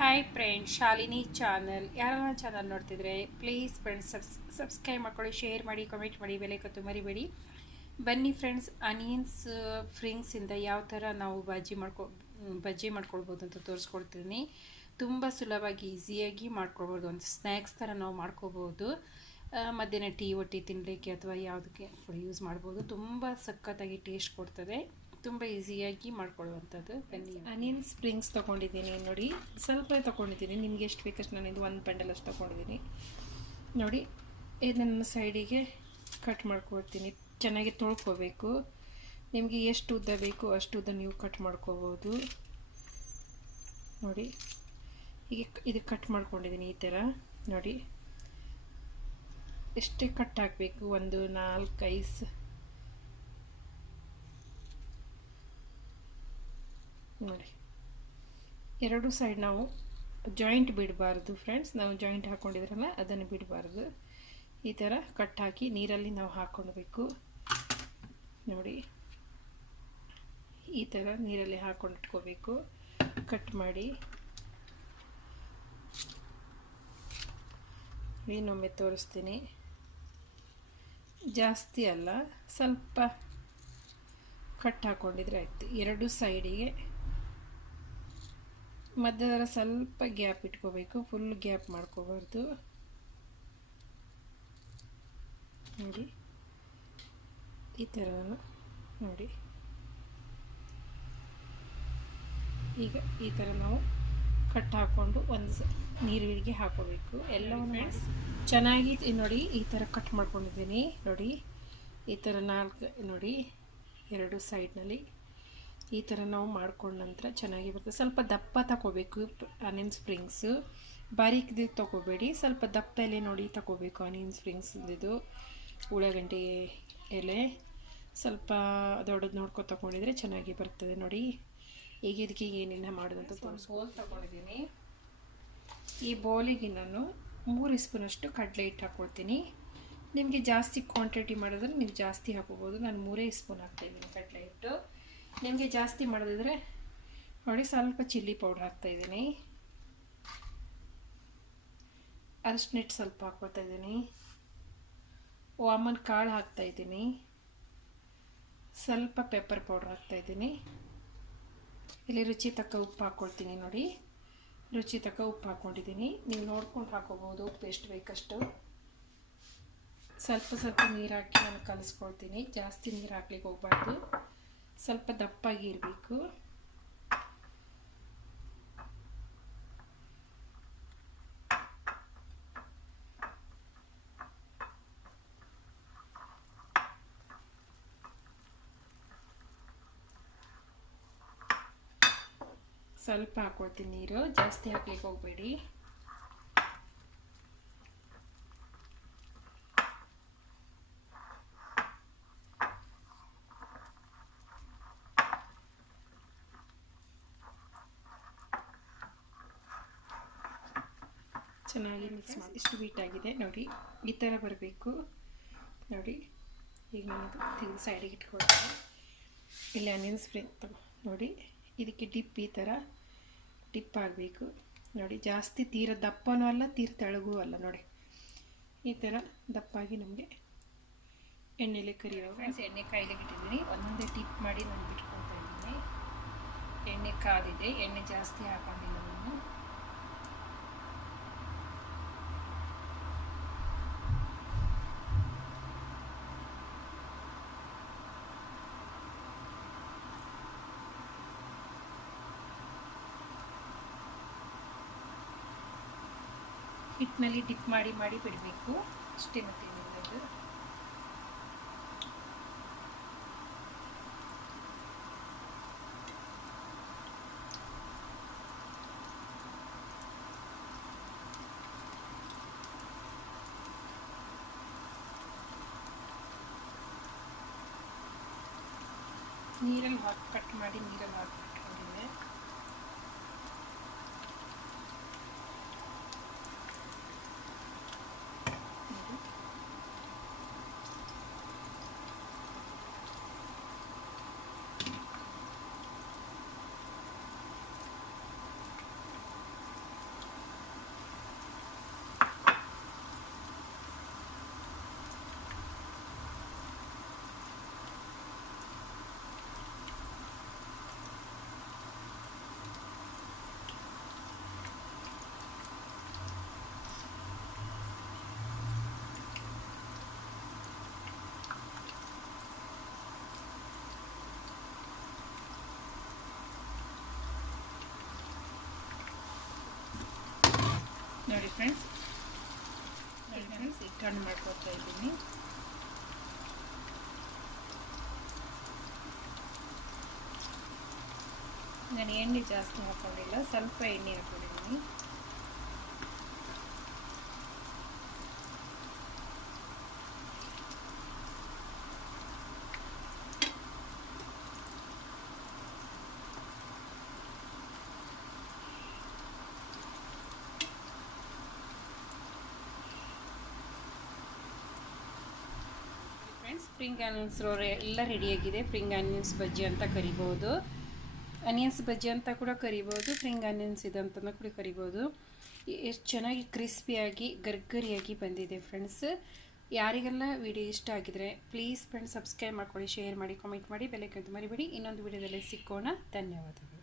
Hi friends, Shalini channel. ಯಾರನ್ನ channel ನೋಡ್ತಿದ್ರೆ please friends subscribe ಮಾಡ್ಕೊಳ್ಳಿ, ಶೇರ್ ಮಾಡಿ, ಕಮೆಂಟ್ ಮಾಡಿ, ಬೆಲೆ ಕತ್ತು ಮರಿಬೇಡಿ. ಬನ್ನಿ ಫ್ರೆಂಡ್ಸ್, ಆನಿಯನ್ಸ್ ಫ್ರಿಂಗ್ಸಿಂದ ಯಾವ ಥರ ನಾವು ಬಜ್ಜಿ ಮಾಡ್ಕೊಳ್ಬೋದು ಅಂತ ತೋರಿಸ್ಕೊಡ್ತೀನಿ. ತುಂಬ ಸುಲಭವಾಗಿ ಈಸಿಯಾಗಿ ಮಾಡ್ಕೊಳ್ಬೋದು, ಒಂದು ಸ್ನ್ಯಾಕ್ಸ್ ಥರ ನಾವು ಮಾಡ್ಕೋಬೋದು. ಮಧ್ಯಾಹ್ನ ಟೀ ಒಟ್ಟಿ ತಿನ್ನಲಿಕ್ಕೆ ಅಥವಾ ಯಾವುದಕ್ಕೆ ಯೂಸ್ ಮಾಡ್ಬೋದು. ತುಂಬ ಸಖತ್ತಾಗಿ ಟೇಸ್ಟ್ ಕೊಡ್ತದೆ, ತುಂಬ ಈಸಿಯಾಗಿ ಮಾಡ್ಕೊಳ್ಳುವಂಥದ್ದು. ಬನ್ನಿ. ಆನಿಯನ್ ಸ್ಪ್ರಿಂಗ್ಸ್ ತೊಗೊಂಡಿದ್ದೀನಿ ನೋಡಿ, ಸ್ವಲ್ಪ ತೊಗೊಂಡಿದ್ದೀನಿ. ನಿಮಗೆ ಎಷ್ಟು ಬೇಕಷ್ಟು ನಾನು ಇದು ಒಂದು ಬಂಡಲ್ ಅಷ್ಟು ತೊಗೊಂಡಿದ್ದೀನಿ ನೋಡಿ. ಇದನ್ನು ಸೈಡಿಗೆ ಕಟ್ ಮಾಡ್ಕೊಳ್ತೀನಿ. ಚೆನ್ನಾಗಿ ತೊಳ್ಕೊಬೇಕು. ನಿಮಗೆ ಎಷ್ಟು ಉದ್ದ ಬೇಕು ಅಷ್ಟು ಉದ್ದ ನೀವು ಕಟ್ ಮಾಡ್ಕೋಬೋದು ನೋಡಿ. ಹೀಗೆ ಇದು ಕಟ್ ಮಾಡ್ಕೊಂಡಿದ್ದೀನಿ ಈ ಥರ ನೋಡಿ. ಎಷ್ಟೇ ಕಟ್ ಹಾಕಬೇಕು, ಒಂದು 4-5 ನೋಡಿ. ಎರಡು ಸೈಡ್ ನಾವು ಜಾಯಿಂಟ್ ಬಿಡಬಾರ್ದು ಫ್ರೆಂಡ್ಸ್. ನಾವು ಜಾಯಿಂಟ್ ಹಾಕ್ಕೊಂಡಿದ್ರಲ್ಲ ಅದನ್ನು ಬಿಡಬಾರ್ದು. ಈ ಥರ ಕಟ್ ಹಾಕಿ ನೀರಲ್ಲಿ ನಾವು ಹಾಕ್ಕೊಳ್ಬೇಕು ನೋಡಿ. ಈ ಥರ ನೀರಲ್ಲಿ ಹಾಕ್ಕೊಂಡು ಇಟ್ಕೋಬೇಕು. ಕಟ್ ಮಾಡಿ ಇನ್ನೊಮ್ಮೆ ತೋರಿಸ್ತೀನಿ. ಜಾಸ್ತಿ ಅಲ್ಲ, ಸ್ವಲ್ಪ ಕಟ್ ಹಾಕ್ಕೊಂಡಿದ್ರೆ ಆಯ್ತು. ಎರಡು ಸೈಡಿಗೆ ಮಧ್ಯದ ಸ್ವಲ್ಪ ಗ್ಯಾಪ್ ಇಟ್ಕೋಬೇಕು, ಫುಲ್ ಗ್ಯಾಪ್ ಮಾಡ್ಕೋಬಾರ್ದು ನೋಡಿ. ಈ ಥರ ನೋಡಿ. ಈಗ ಈ ಥರ ನಾವು ಕಟ್ ಹಾಕ್ಕೊಂಡು ಒಂದು ನೀರಿಗೆ ಹಾಕೋಬೇಕು ಎಲ್ಲವನ್ನು ಚೆನ್ನಾಗಿ ನೋಡಿ. ಈ ಥರ ಕಟ್ ಮಾಡ್ಕೊಂಡಿದ್ದೀನಿ ನೋಡಿ. ಈ ಥರ 4 ನೋಡಿ, ಎರಡು ಸೈಡ್ನಲ್ಲಿ ಈ ಥರ ನಾವು ಮಾಡ್ಕೊಂಡ ನಂತರ ಚೆನ್ನಾಗಿ ಬರ್ತದೆ. ಸ್ವಲ್ಪ ದಪ್ಪ ತಗೋಬೇಕು ಆನಿಯನ್ ಸ್ಪ್ರಿಂಗ್ಸು, ಬಾರೀಕ್ದು ತಗೋಬೇಡಿ. ಸ್ವಲ್ಪ ದಪ್ಪ ಎಲೆ ನೋಡಿ ತಗೋಬೇಕು ಆನಿಯನ್ ಸ್ಪ್ರಿಂಗ್ಸ್ದು. ಉಳ್ಳಾಗಡ್ಡಿ ಎಲೆ ಸ್ವಲ್ಪ ದೊಡ್ಡದು ನೋಡ್ಕೊ ತಗೊಂಡಿದ್ರೆ ಚೆನ್ನಾಗಿ ಬರ್ತದೆ ನೋಡಿ. ಈಗ ಇದಕ್ಕೆ ಏನಿಲ್ಲ ಮಾಡೋದಂತ ಬೋಲ್ ತಗೊಂಡಿದ್ದೀನಿ. ಈ ಬೌಲಿಗೆ ನಾನು 3 ಸ್ಪೂನಷ್ಟು ಕಡಲೆ ಹಿಟ್ಟು ಹಾಕ್ಕೊಳ್ತೀನಿ. ನಿಮಗೆ ಜಾಸ್ತಿ ಕ್ವಾಂಟಿಟಿ ಮಾಡಿದ್ರೆ ನೀವು ಜಾಸ್ತಿ ಹಾಕೋಬೋದು. ನಾನು 3 ಸ್ಪೂನ್ ಹಾಕ್ತಾಯಿದ್ದೀನಿ ಕಡಲೆ ಹಿಟ್ಟು. ನಿಮಗೆ ಜಾಸ್ತಿ ಮಾಡಿದ್ರೆ ನೋಡಿ, ಸ್ವಲ್ಪ ಚಿಲ್ಲಿ ಪೌಡ್ರ್ ಹಾಕ್ತಾಯಿದ್ದೀನಿ. ಅರಶಿನ ಹಿಟ್ಟು ಸ್ವಲ್ಪ ಹಾಕ್ಕೊಳ್ತಾ ಇದ್ದೀನಿ. ವಾಮನ್ ಕಾಳು ಹಾಕ್ತಾಯಿದ್ದೀನಿ. ಸ್ವಲ್ಪ ಪೆಪ್ಪರ್ ಪೌಡ್ರ್ ಹಾಕ್ತಾಯಿದ್ದೀನಿ. ಇಲ್ಲಿ ರುಚಿ ತಕ್ಕ ಉಪ್ಪು ಹಾಕ್ಕೊಳ್ತೀನಿ ನೋಡಿ. ರುಚಿ ತಕ್ಕ ಉಪ್ಪು ಹಾಕ್ಕೊಂಡಿದ್ದೀನಿ. ನೀವು ನೋಡ್ಕೊಂಡು ಹಾಕೋಬೋದು ಉಪ್ಪು ಎಷ್ಟು ಬೇಕಷ್ಟು. ಸ್ವಲ್ಪ ನೀರು ಹಾಕಿ ನಾನು ಕಲಿಸ್ಕೊಳ್ತೀನಿ. ಜಾಸ್ತಿ ನೀರು ಹಾಕ್ಲಿಕ್ಕೆ ಹೋಗಬಾರ್ದು, ಸ್ವಲ್ಪ ದಪ್ಪಾಗಿ ಇರಬೇಕು. ಸ್ವಲ್ಪ ಹಾಕ್ಕೊಳ್ತೀನಿ ನೀರು, ಜಾಸ್ತಿ ಹಾಕ್ಲಿಕ್ಕೆ ಹೋಗಬೇಡಿ. ಚೆನ್ನಾಗಿ ಮಿಕ್ಸ್ ಮಾಡಿ. ಇಷ್ಟು ಬೀಟಾಗಿದೆ ನೋಡಿ, ಈ ಥರ ಬರಬೇಕು ನೋಡಿ. ಈಗ ನಾನು ತೆಗೆದು ಸೈಡಿಗೆ ಇಟ್ಕೊಳ್ತೀನಿ. ಇಲ್ಲಿ ಆನಿಯನ್ ಸ್ಪ್ರಿಂಗ್ ನೋಡಿ, ಇದಕ್ಕೆ ಡಿಪ್ ಈ ಥರ ಡಿಪ್ ಆಗಬೇಕು ನೋಡಿ. ಜಾಸ್ತಿ ತೀರ ದಪ್ಪನೂ ಅಲ್ಲ, ತೀರ ತೆಳಗೂ ಅಲ್ಲ ನೋಡಿ. ಈ ಥರ ದಪ್ಪಾಗಿ ನಮಗೆ ಎಣ್ಣೆಲೆ ಕರಿಯುವ ಫ್ರೆಂಡ್ಸ್. ಎಣ್ಣೆ ಕಾಯಿಲೆಗೆ ಇಟ್ಟಿದ್ದೀನಿ. ಒಂದೊಂದೇ ಟಿಪ್ ಮಾಡಿ ನಾನು ಬಿಟ್ಕೊಳ್ತಾ ಇದ್ದೀನಿ. ಎಣ್ಣೆ ಕಾದಿದೆ, ಎಣ್ಣೆ ಜಾಸ್ತಿ ಹಾಕೊಂಡಿಲ್ಲ ನಾನು. ಹಿಟ್ಟಿನಲ್ಲಿ ಡಿಪ್ ಮಾಡಿ ಬಿಡಬೇಕು ಅಷ್ಟೇ, ಮತ್ತೇನಿಲ್ಲ ಇದು. ನೀರಲ್ಲಿ ಹಾಕಿ ಕಟ್ ಮಾಡಿ ನೀರಲ್ಲಿ ಹಾಕಿಟ್ಕೊಂಡಿದ್ದೆ. ಫ್ರೆಂಡ್ಸ್ ಈಗ ಟರ್ನ್ ಮಾಡ್ಕೊತಾ ಇದ್ದೀನಿ. ನಾನು ಎಣ್ಣೆ ಜಾಸ್ತಿ ಹಾಕೊಂಡಿಲ್ಲ, ಸ್ವಲ್ಪ ಎಣ್ಣೆ ಹಾಕೊಂಡಿದ್ದೀನಿ. ಸ್ಪ್ರಿಂಗ್ ಆನಿಯನ್ಸ್ ರೋಲ್ ಎಲ್ಲ ರೆಡಿಯಾಗಿದೆ. ಸ್ಪ್ರಿಂಗ್ ಆನಿಯನ್ಸ್ ಬಜ್ಜಿ ಅಂತ ಕರಿಬೋದು, ಆನಿಯನ್ಸ್ ಬಜ್ಜಿ ಅಂತ ಕೂಡ ಕರಿಬೋದು, ಸ್ಪ್ರಿಂಗ್ ಆನಿಯನ್ಸ್ ಇದಂತನೂ ಕೂಡ ಕರಿಬೋದು. ಎಷ್ಟು ಚೆನ್ನಾಗಿ ಕ್ರಿಸ್ಪಿಯಾಗಿ ಗರ್ಗರಿಯಾಗಿ ಬಂದಿದೆ ಫ್ರೆಂಡ್ಸ್. ಯಾರಿಗೆಲ್ಲ ವಿಡಿಯೋ ಇಷ್ಟ ಆಗಿದ್ರೆ ಪ್ಲೀಸ್ ಫ್ರೆಂಡ್ಸ್ ಸಬ್ಸ್ಕ್ರೈಬ್ ಮಾಡ್ಕೊಳ್ಳಿ, ಶೇರ್ ಮಾಡಿ, ಕಾಮೆಂಟ್ ಮಾಡಿ, ಬೆಲ್ ಐಕಾನ್ ಮರಿಬೇಡಿ. ಇನ್ನೊಂದು ವಿಡಿಯೋದಲ್ಲಿ ಸಿಕ್ಕೋಣ. ಧನ್ಯವಾದಗಳು.